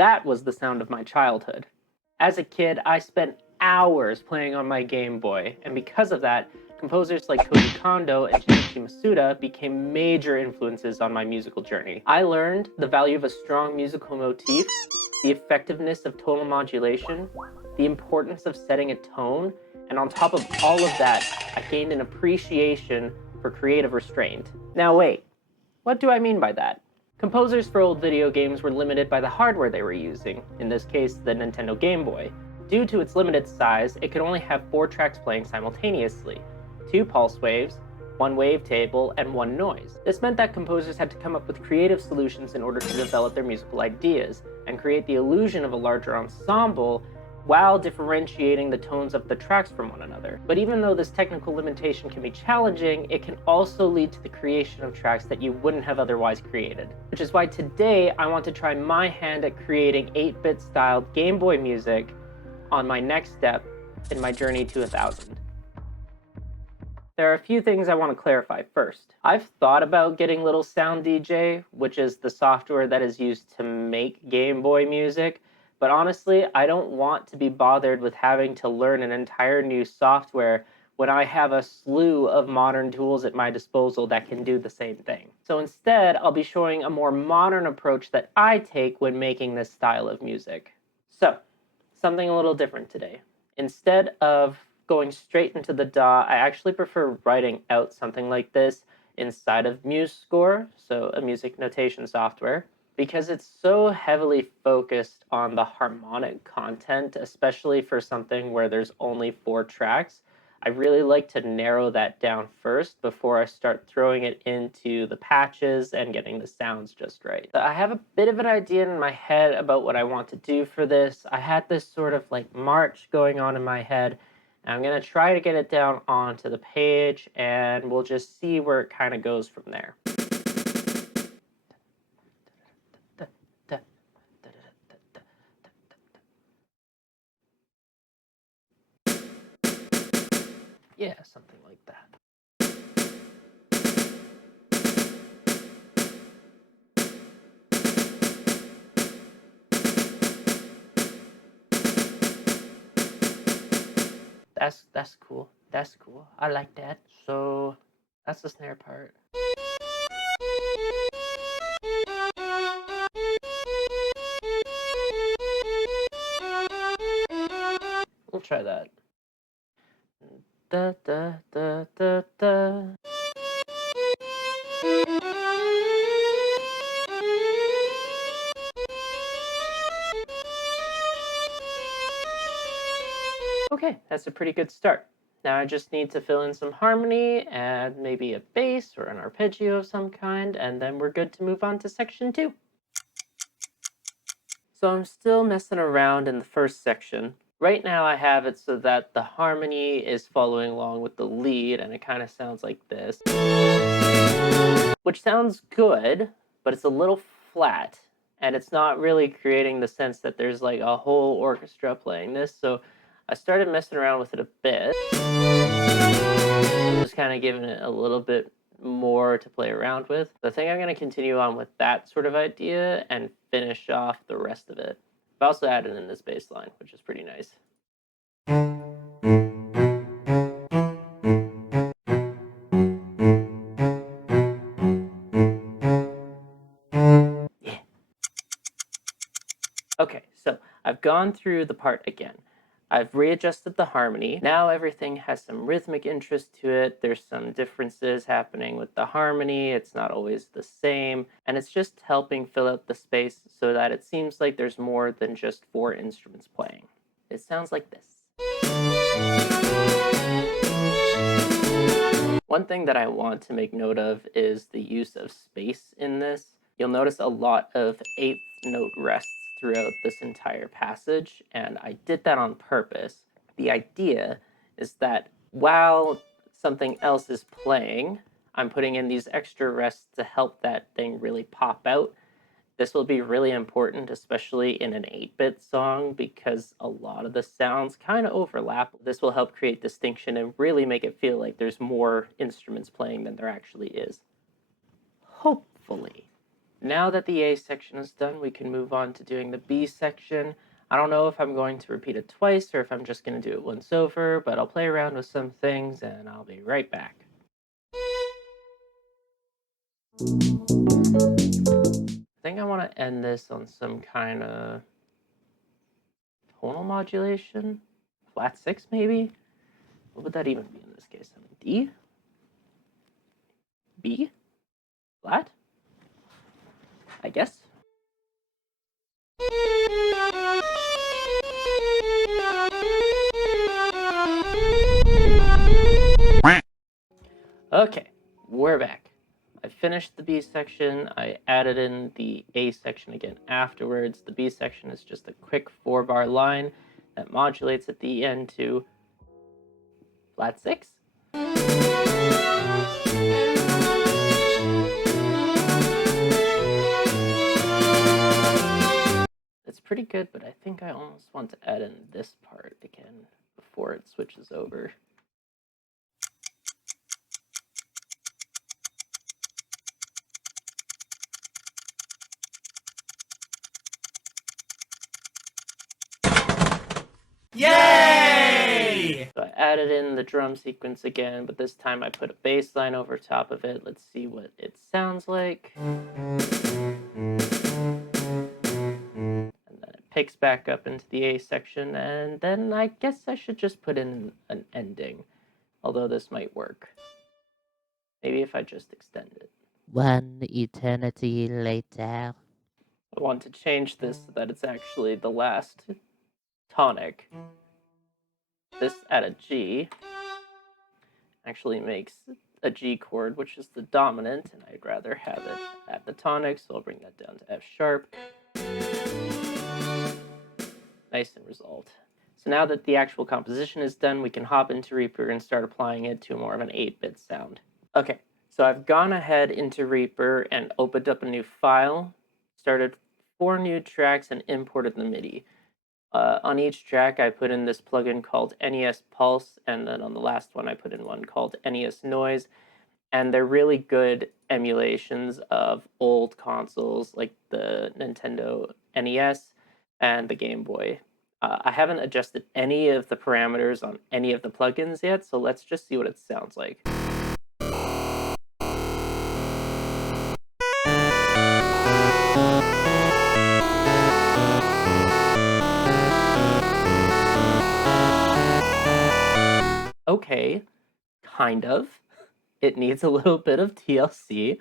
That was the sound of my childhood. As a kid, I spent hours playing on my Game Boy, and because of that, composers like Koji Kondo and Shinichi Masuda became major influences on my musical journey. I learned the value of a strong musical motif, the effectiveness of tonal modulation, the importance of setting a tone, and on top of all of that, I gained an appreciation for creative restraint. Now wait, what do I mean by that? Composers for old video games were limited by the hardware they were using, in this case the Nintendo Game Boy. Due to its limited size, it could only have 4 tracks playing simultaneously, 2 pulse waves, 1 wavetable, and 1 noise. This meant that composers had to come up with creative solutions in order to develop their musical ideas, and create the illusion of a larger ensemble while differentiating the tones of the tracks from one another. But even though this technical limitation can be challenging, it can also lead to the creation of tracks that you wouldn't have otherwise created. Which is why today I want to try my hand at creating 8-bit styled Game Boy music on my next step in my journey to 1000. There are a few things I want to clarify first. I've thought about getting Little Sound DJ, which is the software that is used to make Game Boy music, but honestly, I don't want to be bothered with having to learn an entire new software when I have a slew of modern tools at my disposal that can do the same thing. So instead, I'll be showing a more modern approach that I take when making this style of music. So, something a little different today. Instead of going straight into the DAW, I actually prefer writing out something like this inside of MuseScore, so a music notation software, because it's so heavily focused on the harmonic content, especially for something where there's only 4 tracks. I really like to narrow that down first before I start throwing it into the patches and getting the sounds just right. So I have a bit of an idea in my head about what I want to do for this. I had this sort of like march going on in my head, and I'm going to try to get it down onto the page, and we'll just see where it kind of goes from there. Yeah, something like that. That's cool. That's cool. I like that. So that's the snare part. We'll try that. Da da da da da. Okay, that's a pretty good start. Now I just need to fill in some harmony, add maybe a bass or an arpeggio of some kind, and then we're good to move on to section 2. So I'm still messing around in the first section. Right now I have it so that the harmony is following along with the lead, and it kind of sounds like this. Which sounds good, but it's a little flat, and it's not really creating the sense that there's like a whole orchestra playing this, so I started messing around with it a bit. Just kind of giving it a little bit more to play around with. I think I'm going to continue on with that sort of idea and finish off the rest of it. I've also added in this bass line, which is pretty nice. Yeah. Okay, so I've gone through the part again. I've readjusted the harmony. Now everything has some rhythmic interest to it. There's some differences happening with the harmony. It's not always the same. And it's just helping fill out the space so that it seems like there's more than just 4 instruments playing. It sounds like this. One thing that I want to make note of is the use of space in this. You'll notice a lot of 8th note rests throughout this entire passage, and I did that on purpose. The idea is that while something else is playing, I'm putting in these extra rests to help that thing really pop out. This will be really important, especially in an 8-bit song, because a lot of the sounds kind of overlap. This will help create distinction and really make it feel like there's more instruments playing than there actually is. Hopefully. Now that the A section is done, we can move on to doing the B section. I don't know if I'm going to repeat it twice or if I'm just going to do it once over, but I'll play around with some things and I'll be right back. I think I want to end this on some kind of tonal modulation. Flat 6 maybe? What would that even be in this case? D? B? Flat? I guess. Okay, we're back. I finished the B section. I added in the A section again afterwards. The B section is just a quick 4-bar line that modulates at the end to flat 6. It's pretty good, but I think I almost want to add in this part again before it switches over. Yay! So I added in the drum sequence again, but this time I put a bass line over top of it. Let's see what it sounds like. And then it picks back up into the A section, and then I guess I should just put in an ending, although this might work. Maybe if I just extend it. One eternity later. I want to change this so that it's actually the last tonic. This at a G actually makes a G chord, which is the dominant, and I'd rather have it at the tonic, so I'll bring that down to F sharp. Nice and resolved. So now that the actual composition is done, we can hop into Reaper and start applying it to more of an 8-bit sound. Okay, so I've gone ahead into Reaper and opened up a new file, started 4 new tracks, and imported the MIDI. On each track, I put in this plugin called NES Pulse, and then on the last one, I put in one called NES Noise. And they're really good emulations of old consoles like the Nintendo NES and the Game Boy. I haven't adjusted any of the parameters on any of the plugins yet, so let's just see what it sounds like. Okay, kind of. It needs a little bit of TLC.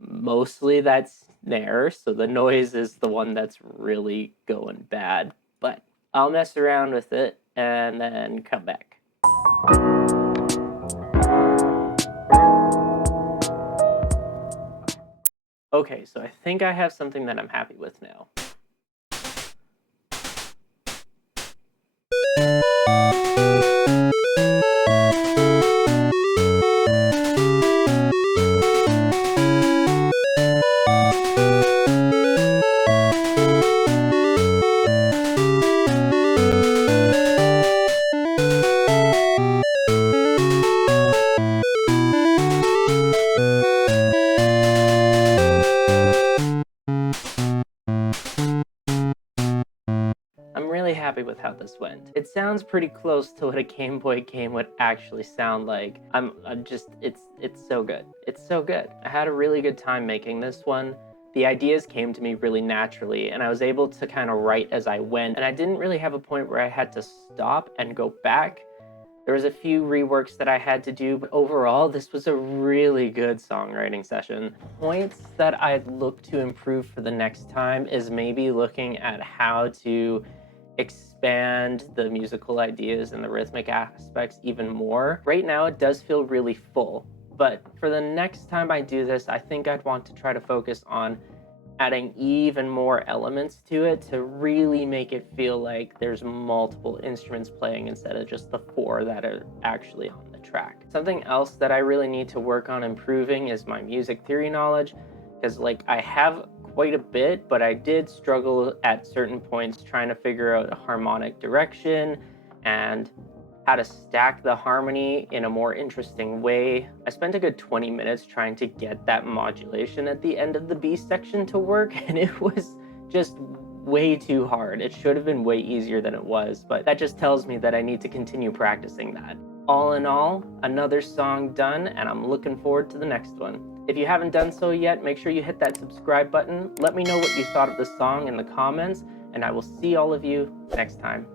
Mostly that's snare, so the noise is the one that's really going bad. But I'll mess around with it and then come back. Okay, so I think I have something that I'm happy with now. I'm really happy with how this went. It sounds pretty close to what a Game Boy game would actually sound like. It's so good. It's so good. I had a really good time making this one. The ideas came to me really naturally, and I was able to kind of write as I went, and I didn't really have a point where I had to stop and go back. There was a few reworks that I had to do, but overall, this was a really good songwriting session. Points that I'd look to improve for the next time is maybe looking at how to expand the musical ideas and the rhythmic aspects even more. Right now, it does feel really full, but for the next time I do this, I think I'd want to try to focus on adding even more elements to it to really make it feel like there's multiple instruments playing instead of just the 4 that are actually on the track. Something else that I really need to work on improving is my music theory knowledge, because like I have quite a bit, but I did struggle at certain points trying to figure out a harmonic direction and how to stack the harmony in a more interesting way. I spent a good 20 minutes trying to get that modulation at the end of the B section to work, and it was just way too hard. It should have been way easier than it was, but that just tells me that I need to continue practicing that. All in all, another song done, and I'm looking forward to the next one. If you haven't done so yet, make sure you hit that subscribe button. Let me know what you thought of the song in the comments, and I will see all of you next time.